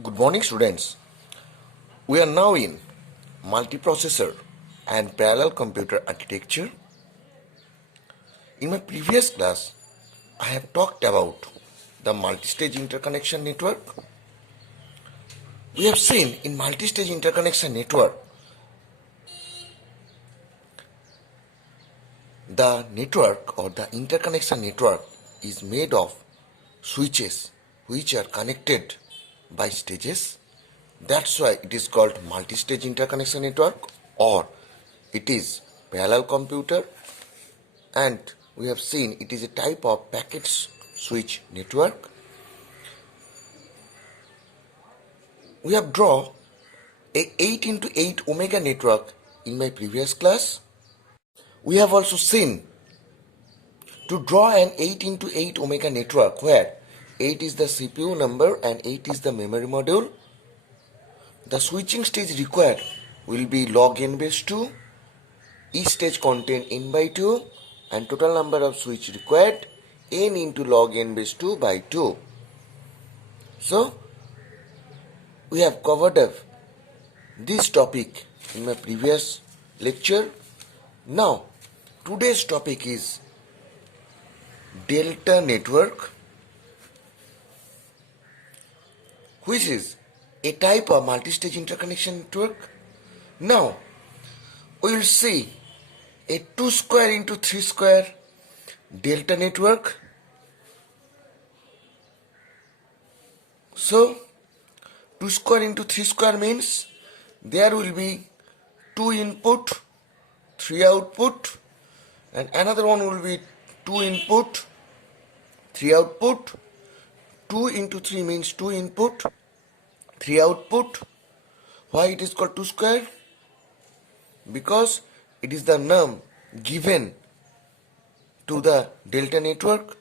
Good morning, students. We are now in multiprocessor and parallel computer architecture. In my previous class, I have talked about the multi-stage interconnection network. We have seen in multi-stage interconnection network, the network or the interconnection network is made of switches which are connected by stages. That's why it is called multi-stage interconnection network, or it is parallel computer, and we have seen it is a type of packet switch network. We have drawn a 8 into 8 omega network in my previous class. We have also seen to draw an 8 into 8 omega network where 8 is the CPU number and 8 is the memory module. The switching stage required will be log n base 2. Each stage contain n by 2 and total number of switch required n into log n base 2 by 2. So, we have covered up this topic in my previous lecture. Now, today's topic is delta network, which is a type of multi-stage interconnection network. Now, we will see a 2 square into 3 square delta network. So, 2 square into 3 square means there will be 2 input, 3 output, and another one will be 2 input, 3 output. 2 into 3 means 2 input, 3 output. Why it is called 2 square? Because it is the name given to the delta network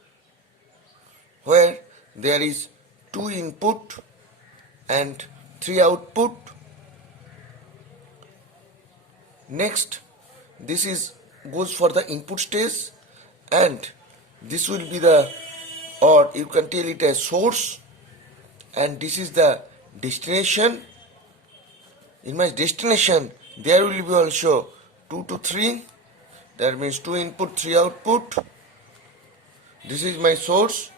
where there is 2 input and 3 output. Next, this is goes for the input stage, and this will be the, or you can tell it as source, and this is the destination. In my destination there will be also 2 to 3, that means 2 input, 3 output. This is my source,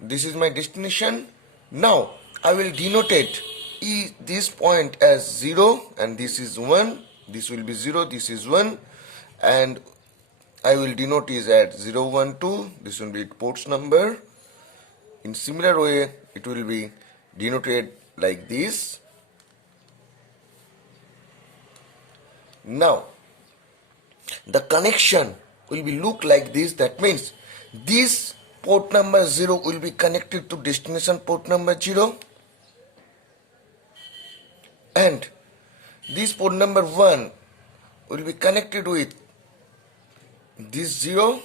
this is my destination. Now I will denote this point as 0 and this is 1. This will be 0, this is 1, and I will denote it at 0, 1, 2. This will be ports number. In similar way, it will be denoted like this. Now, the connection will be look like this. That means this port number 0 will be connected to destination port number 0, and this port number 1 will be connected with this 0,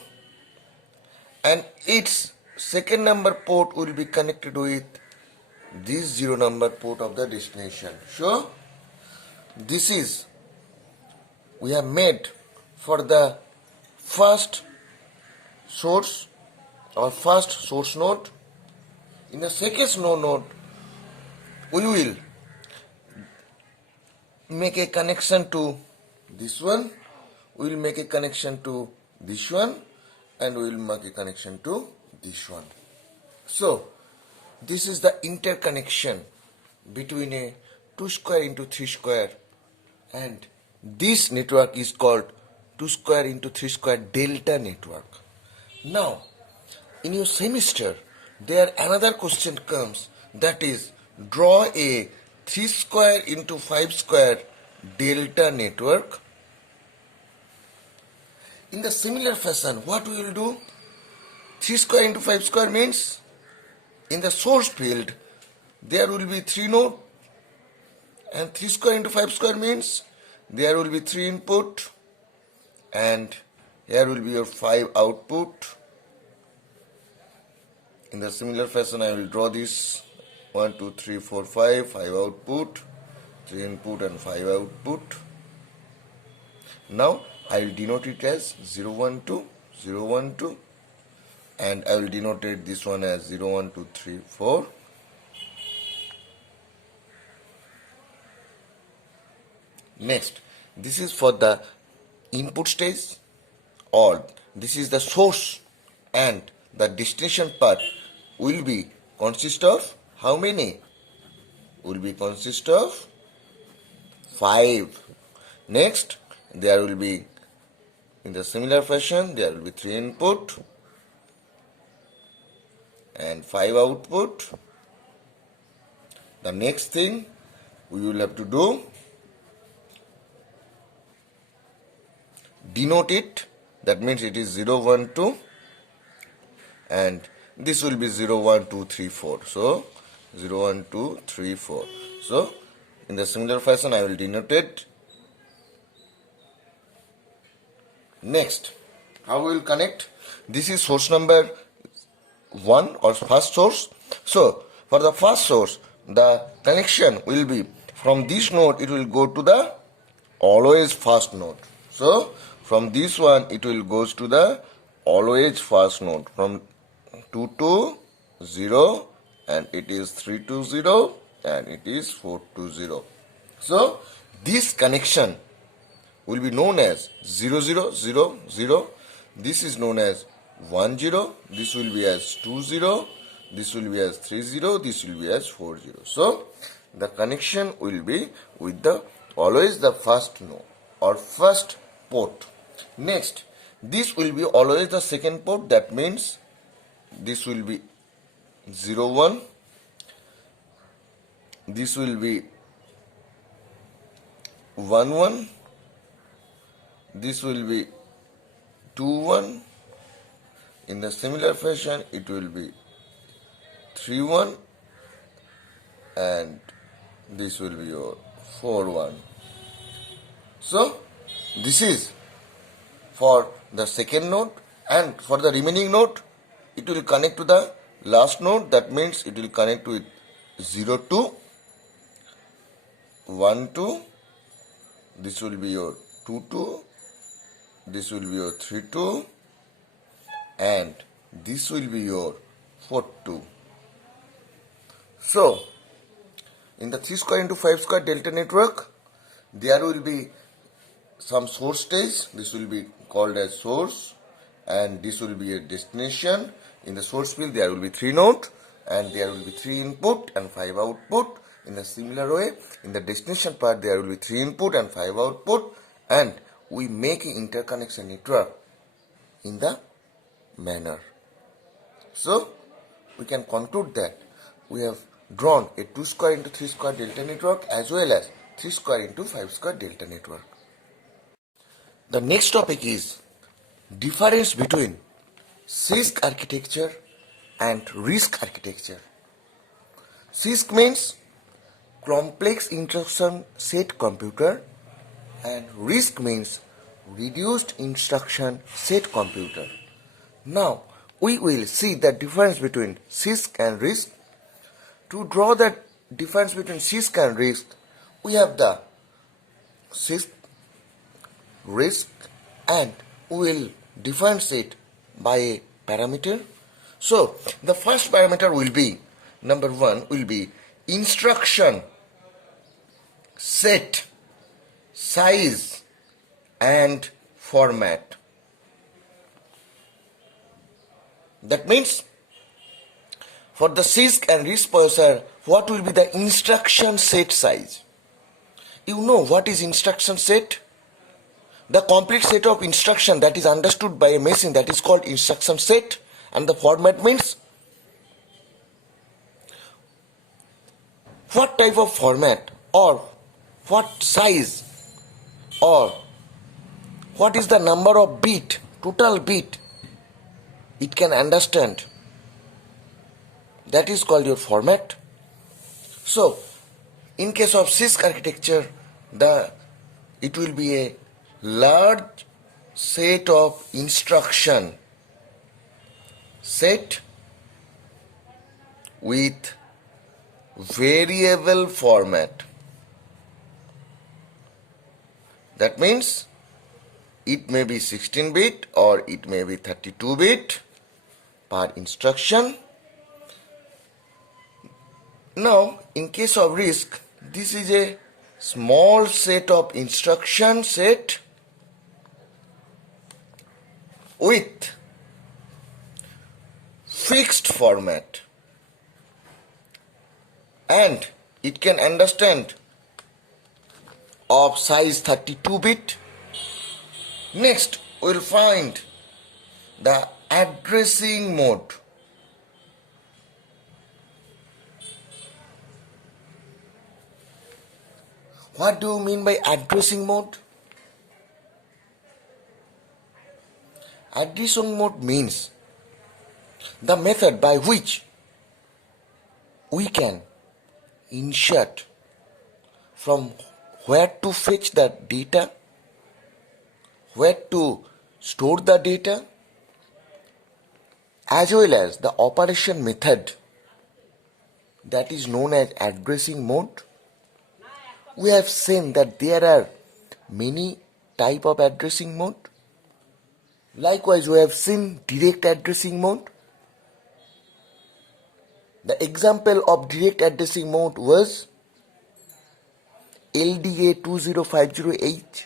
and its second number port will be connected with this 0 number port of the destination. So, this is we have made for the first source or first source node. In the second node, we will make a connection to this one, we will make a connection to this one, and we will make a connection to this one. So, this is the interconnection between a 2 square into 3 square, and this network is called 2 square into 3 square delta network. Now, in your semester, there another question comes, that is, draw a 3 square into 5 square delta network. In the similar fashion, what we will do? 3 square into 5 square means in the source field there will be 3 node, and 3 square into 5 square means there will be 3 input and here will be your 5 output. In the similar fashion, I will draw this 1, 2, 3, 4, 5 output, 3 input and 5 output. Now I will denote it as 0, 1, 2, 0, 1, 2, and I will denote this one as 0, 1, 2, 3, 4. Next, this is for the input stage, or this is the source, and the destination part will be consist of how many? Will be consist of 5. Next, there will be, in the similar fashion, there will be 3 input and 5 output. The next thing we will have to do, denote it. That means it is 0, 1, 2, and this will be 0, 1, 2, 3, 4. So 0, 1, 2, 3, 4. So in the similar fashion I will denote it. Next, how we will connect? This is source number 1 or first source. So for the first source, the connection will be from this node, it will go to the always first node. So from this one it will goes to the always first node, from 2 to 0, and it is 3 to 0, and it is 4 to 0. So this connection will be known as 0, 0, 0, 0. This is known as 1, 0. This will be as 2, 0. This will be as 3, 0. This will be as 4, 0. So the connection will be with the always the first node or first port. Next, this will be always the second port. That means this will be 0, 1. This will be 1, 1. This will be 2, 1. In the similar fashion, it will be 3, 1, and this will be your 4, 1. So this is for the second node, and for the remaining node, it will connect to the last node. That means it will connect with 0, 2, 1, 2. This will be your 2, 2. This will be your 3, 2, and this will be your 4, 2. So in the 3 square into 5 square delta network, there will be some source stage. This will be called as source, and this will be a destination. In the source field there will be 3 nodes, and there will be 3 input and 5 output. In a similar way, in the destination part there will be 3 input and 5 output, and we make an interconnection network in the manner. So we can conclude that we have drawn a 2 square into 3 square delta network as well as 3 square into 5 square delta network. The next topic is difference between Cisc architecture and Risc architecture. Cisc means complex instruction set computer, and Risc means reduced instruction set computer. Now we will see the difference between Cisc and Risc. To draw the difference between Cisc and Risc, we have the Cisc, Risc, and we will differentiate by a parameter. So the first parameter will be, number 1 will be instruction set size and format. That means for the Cisc and Risc processor, what will be the instruction set size? You know what is instruction set? The complete set of instruction that is understood by a machine, that is called instruction set, and the format means what type of format or what size or what is the number of bit, total bit it can understand. That is called your format. So in case of Cisc architecture, it will be a large set of instruction set with variable format. That means it may be 16-bit or it may be 32-bit per instruction. Now in case of Risc, this is a small set of instruction set with fixed format, and it can understand of size 32-bit. Next, we'll find the addressing mode. What do you mean by addressing mode? Addressing mode means the method by which we can insert from where to fetch the data, where to store the data, as well as the operation method that is known as addressing mode. We have seen that there are many types of addressing mode. Likewise, we have seen direct addressing mode. The example of direct addressing mode was LDA 2050H.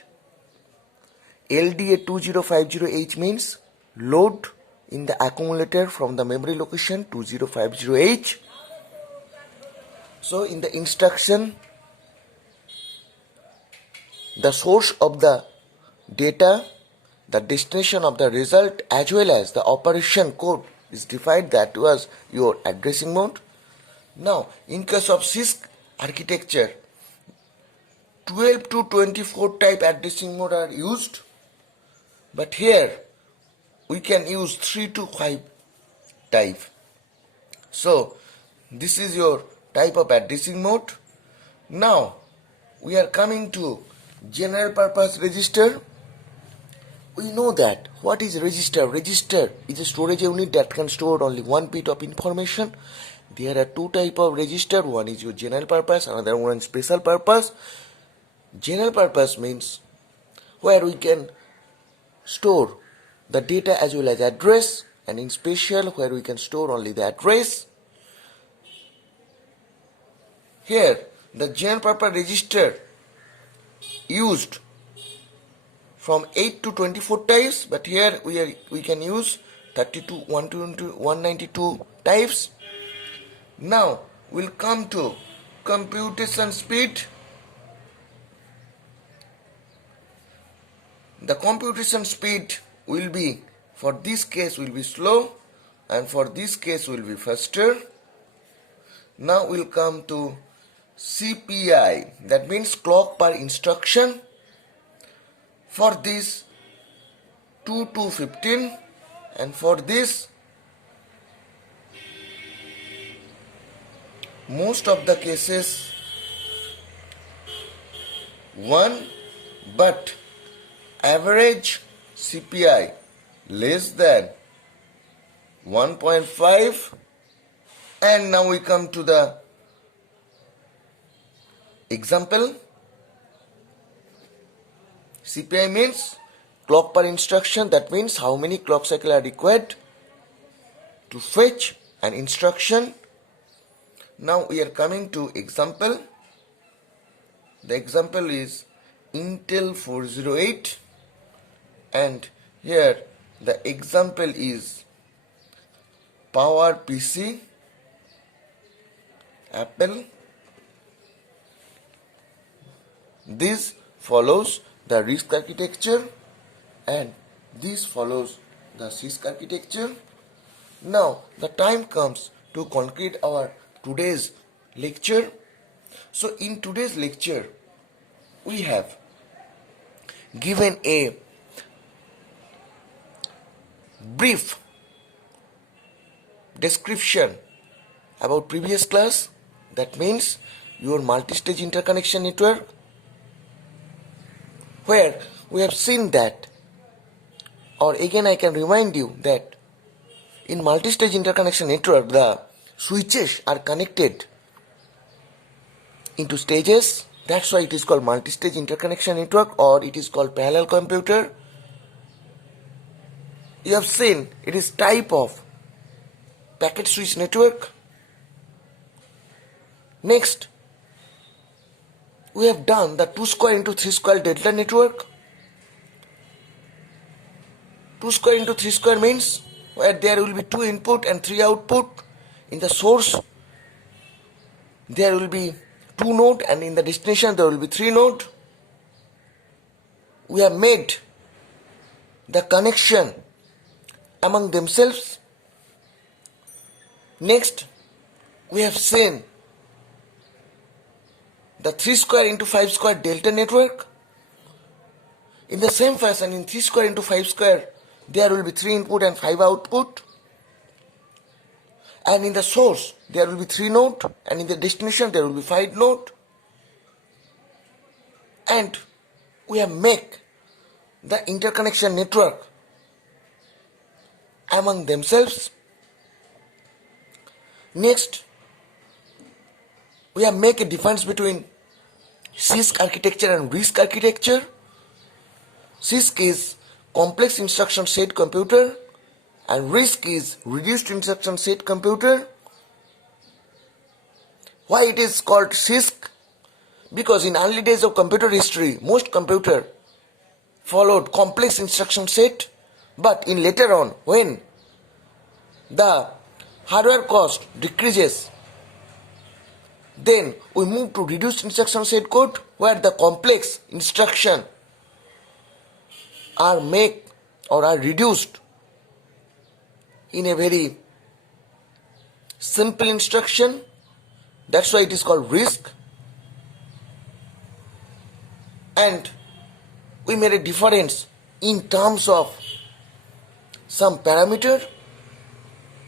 LDA 2050H means load in the accumulator from the memory location 2050H. So in the instruction, the source of the data, the destination of the result, as well as the operation code is defined. That was your addressing mode. Now, in case of Cisc architecture, 12 to 24 type addressing mode are used, but here we can use 3 to 5 type. So, this is your type of addressing mode. Now, we are coming to general purpose register. We know that what is register? Register is a storage unit that can store only one bit of information. There are two types of register. One is your general purpose, another one is special purpose. General purpose means where we can store the data as well as address, and in special where we can store only the address. Here the general purpose register used from 8 to 24 types, but here we can use 32, 192 types. Now we'll come to computation speed. The computation speed will be, for this case will be slow, and for this case will be faster. Now we'll come to CPI, that means clock per instruction. For this 2 to 15, and for this most of the cases 1, but average CPI less than 1.5. And now we come to the example. CPI means clock per instruction, that means how many clock cycles are required to fetch an instruction. Now we are coming to example. The example is Intel 408, and here the example is Power PC, Apple. This follows the Risc architecture, and this follows the Cisc architecture. Now the time comes to conclude our today's lecture. So in today's lecture we have given a brief description about previous class, that means your multi-stage interconnection network, where we have seen that, or again I can remind you that in multi-stage interconnection network the switches are connected into stages. That's why it is called multi-stage interconnection network, or it is called parallel computer. You have seen it is type of packet switch network. Next, we have done the 2 square into 3 square delta network. 2 square into 3 square means where there will be 2 input and 3 output. In the source there will be 2 node and in the destination there will be 3 node. We have made the connection among themselves. Next, we have seen the 3 square into 5 square delta network. In the same fashion, in 3 square into 5 square, there will be 3 input and 5 output. And in the source, there will be 3 node, and in the destination, there will be 5 node. And we have make the interconnection network among themselves. Next, we have make a difference between Cisc architecture and Risc architecture. Cisc is complex instruction set computer and Risc is reduced instruction set computer. Why it is called Cisc? Because in early days of computer history, most computer followed complex instruction set, but in later on, when the hardware cost decreases, then we move to reduced instruction set code where the complex instruction are made or are reduced in a very simple instruction. That's why it is called Risc. And we made a difference in terms of some parameter.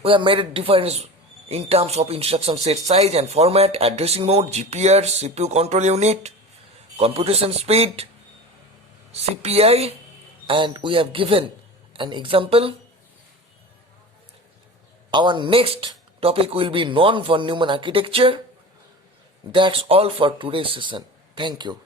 We have made a difference in terms of instruction set size and format, addressing mode, GPR, CPU control unit, computation speed, CPI, and we have given an example. Our next topic will be non-von Neumann architecture. That's all for today's session. Thank you.